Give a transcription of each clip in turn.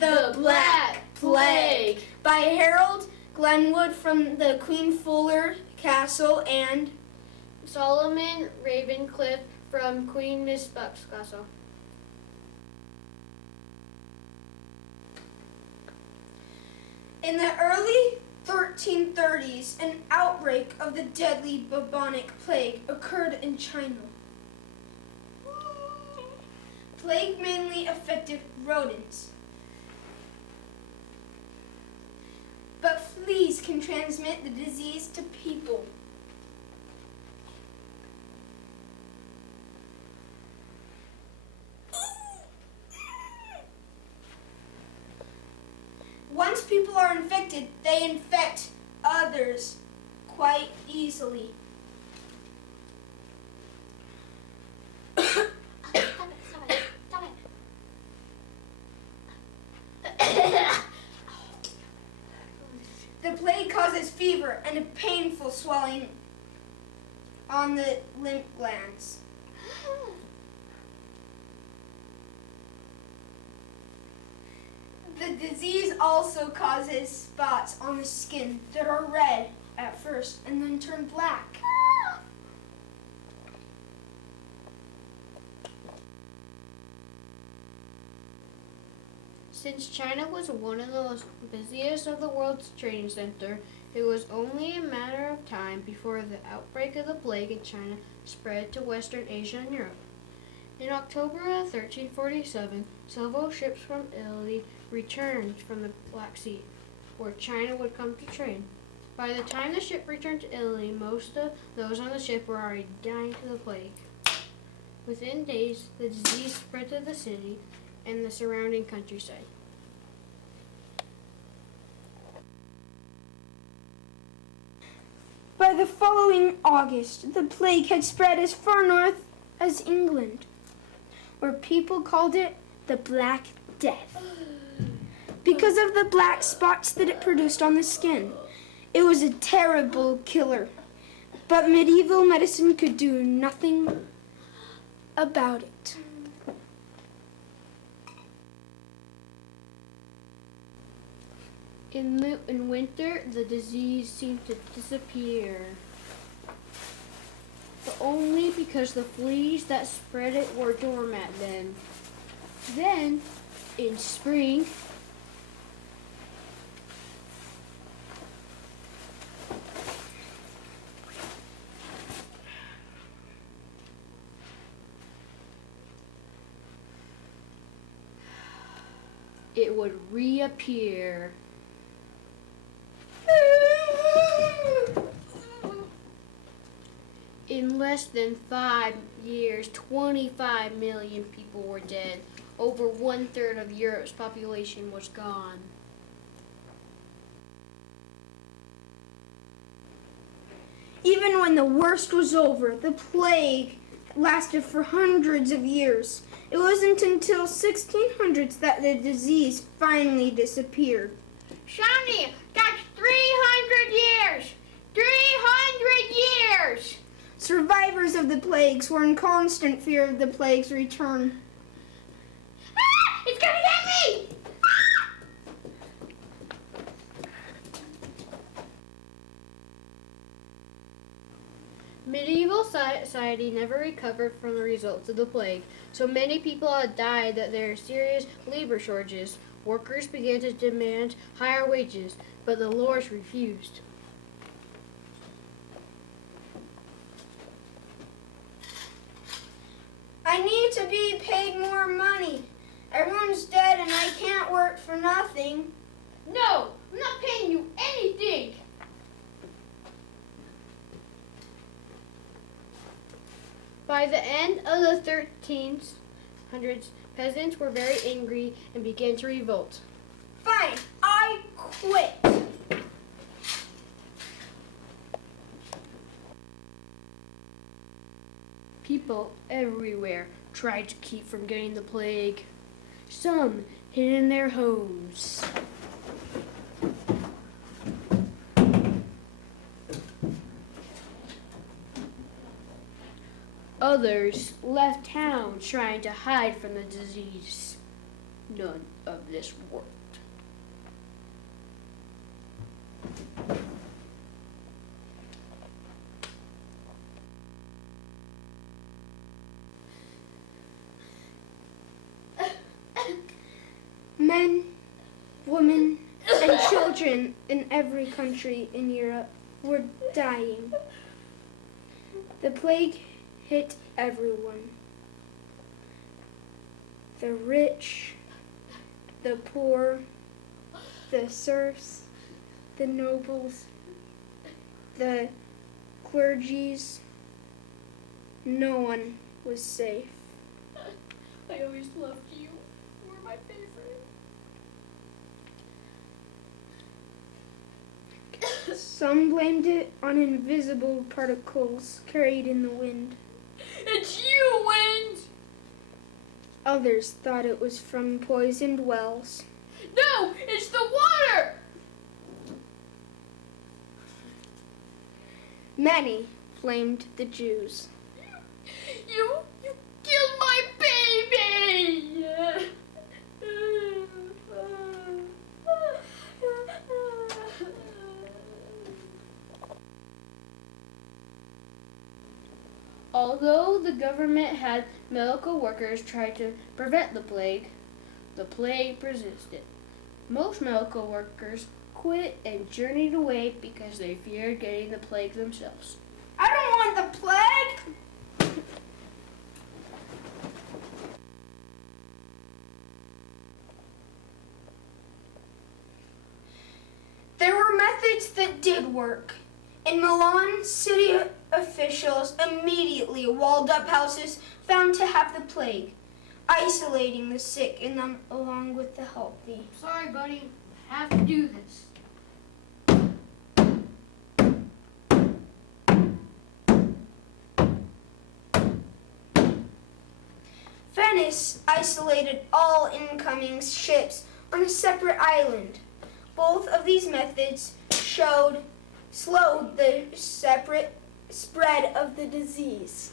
The Black Plague by Harold Glenwood from the Queen Fuller Castle and Solomon Ravencliffe from Queen Miss Buck's Castle. In the early 1330s, an outbreak of the deadly bubonic plague occurred in China. Plague mainly affected rodents, but fleas can transmit the disease to people. Once people are infected, they infect others quite easily. The plague causes fever and a painful swelling on the lymph glands. The disease also causes spots on the skin that are red at first and then turn black. Since China was one of the most busiest of the world's trading center, it was only a matter of time before the outbreak of the plague in China spread to Western Asia and Europe. In October of 1347, several ships from Italy returned from the Black Sea, where China would come to trade. By the time the ship returned to Italy, most of those on the ship were already dying to the plague. Within days, the disease spread to the city and the surrounding countryside. By the following August, the plague had spread as far north as England, where people called it the Black Death, because of the black spots that it produced on the skin. It was a terrible killer, but medieval medicine could do nothing about it. In winter, the disease seemed to disappear, but only because the fleas that spread it were dormant then. Then, in spring, it would reappear. In less than 5 years, 25 million people were dead. Over 1/3 of Europe's population was gone. Even when the worst was over, the plague lasted for hundreds of years. It wasn't until 1600s that the disease finally disappeared. Shawnee, that's 300 years! 300 years! Survivors of the plagues were in constant fear of the plague's return. Ah! It's gonna get me! Medieval society never recovered from the results of the plague. So many people had died that there were serious labor shortages. Workers began to demand higher wages, but the lords refused. I need to be paid more money. Everyone's dead and I can't work for nothing. No, I'm not paying you anything! By the end of the 1300s, peasants were very angry and began to revolt. Fine, I quit. People everywhere tried to keep from getting the plague. Some hid in their homes. Others left town trying to hide from the disease. none of this worked. Men, women, and children in every country in Europe were dying. The plague hit everyone. The rich, the poor, the serfs, the nobles, the clergies. No one was safe. I always loved you. You were my favorite. Some blamed it on invisible particles carried in the wind. It's you, wind! Others thought it was from poisoned wells. No, it's the water! Many blamed the Jews. You killed my baby! Although the government had medical workers try to prevent the plague persisted. Most medical workers quit and journeyed away because they feared getting the plague themselves. I don't want the plague! There were methods that did work. In Milan, city officials immediately walled up houses found to have the plague, isolating the sick in them along with the healthy. Sorry, buddy. I have to do this. Venice isolated all incoming ships on a separate island. Both of these methods slowed the separate spread of the disease.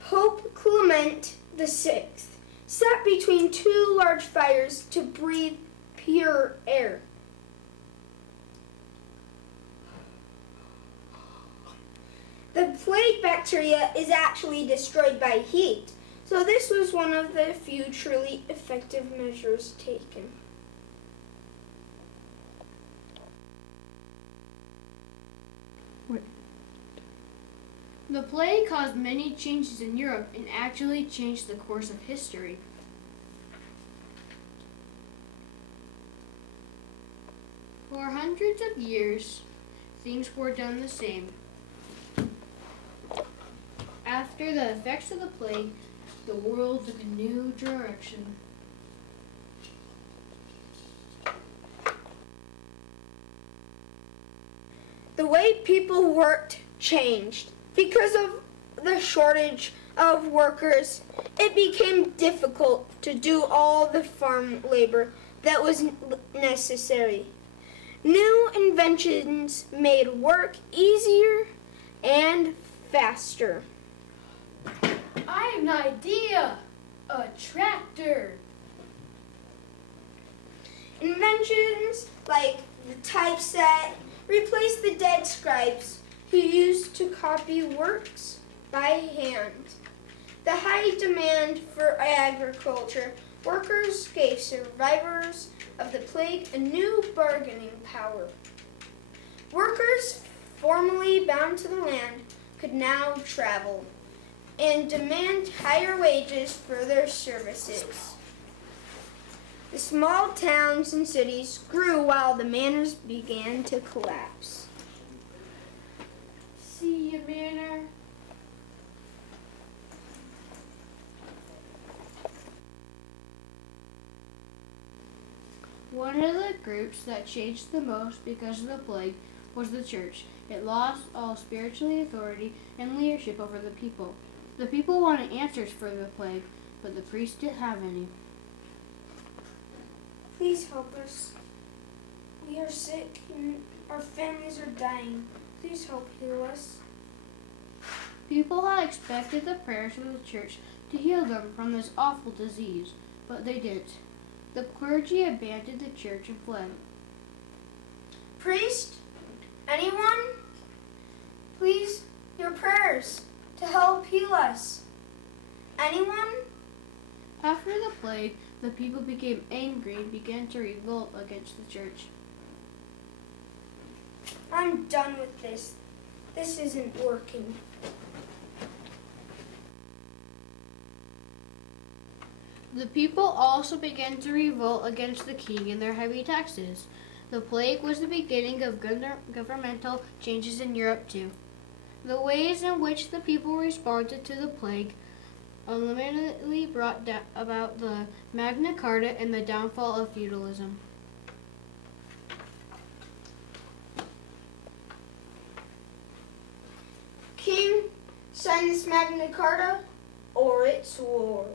Pope Clement VI sat between two large fires to breathe pure air. The plague bacteria is actually destroyed by heat, so this was one of the few truly effective measures taken. The plague caused many changes in Europe and actually changed the course of history. For hundreds of years, things were done the same. After the effects of the plague, the world took a new direction. The way people worked changed. Because of the shortage of workers, it became difficult to do all the farm labor that was necessary. New inventions made work easier and faster. I have an idea! A tractor! Inventions like the typeset replaced the dead scribes who used to copy works by hand. The high demand for agriculture workers gave survivors of the plague a new bargaining power. Workers formerly bound to the land could now travel and demand higher wages for their services. The small towns and cities grew while the manors began to collapse. See you, Manor. One of the groups that changed the most because of the plague was the church. It lost all spiritual authority and leadership over the people. The people wanted answers for the plague, but the priest didn't have any. Please help us. We are sick and our families are dying. Please help heal us. People had expected the prayers of the church to heal them from this awful disease, but they didn't. The clergy abandoned the church and fled. Priest? Anyone? Please, your prayers to help heal us. Anyone? After the plague, the people became angry and began to revolt against the church. I'm done with this. This isn't working. The people also began to revolt against the king and their heavy taxes. The plague was the beginning of governmental changes in Europe too. The ways in which the people responded to the plague ultimately brought about the Magna Carta and the downfall of feudalism. King, sign this Magna Carta or it's war.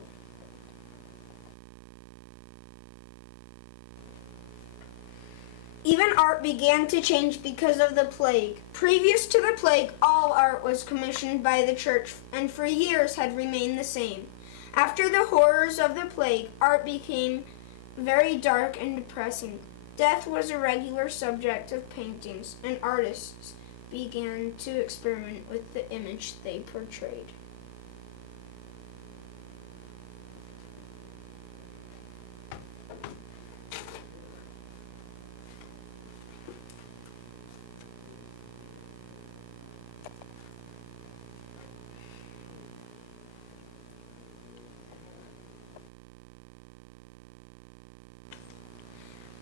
Even art began to change because of the plague. Previous to the plague, all art was commissioned by the church and for years had remained the same. After the horrors of the plague, art became very dark and depressing. Death was a regular subject of paintings, and artists began to experiment with the image they portrayed.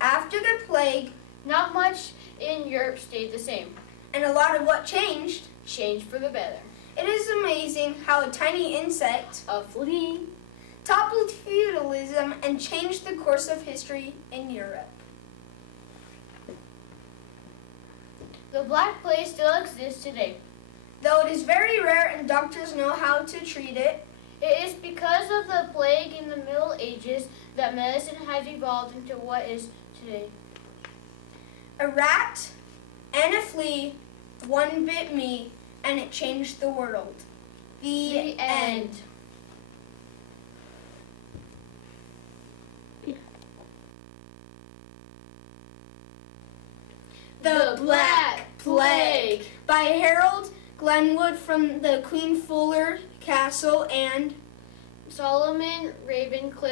After the plague, Not much in Europe stayed the same. and a lot of what changed, Changed for the better. it is amazing how a tiny insect A flea. toppled feudalism and changed the course of history in Europe. The Black Plague still exists today. Though it is very rare and doctors know how to treat it, It is because of the plague in the Middle Ages that medicine has evolved into what is today. a rat and a flea, one bit me, and it changed the world. The end. The Black Plague by Harold Glenwood from the Queen Fuller Castle and Solomon Ravencliffe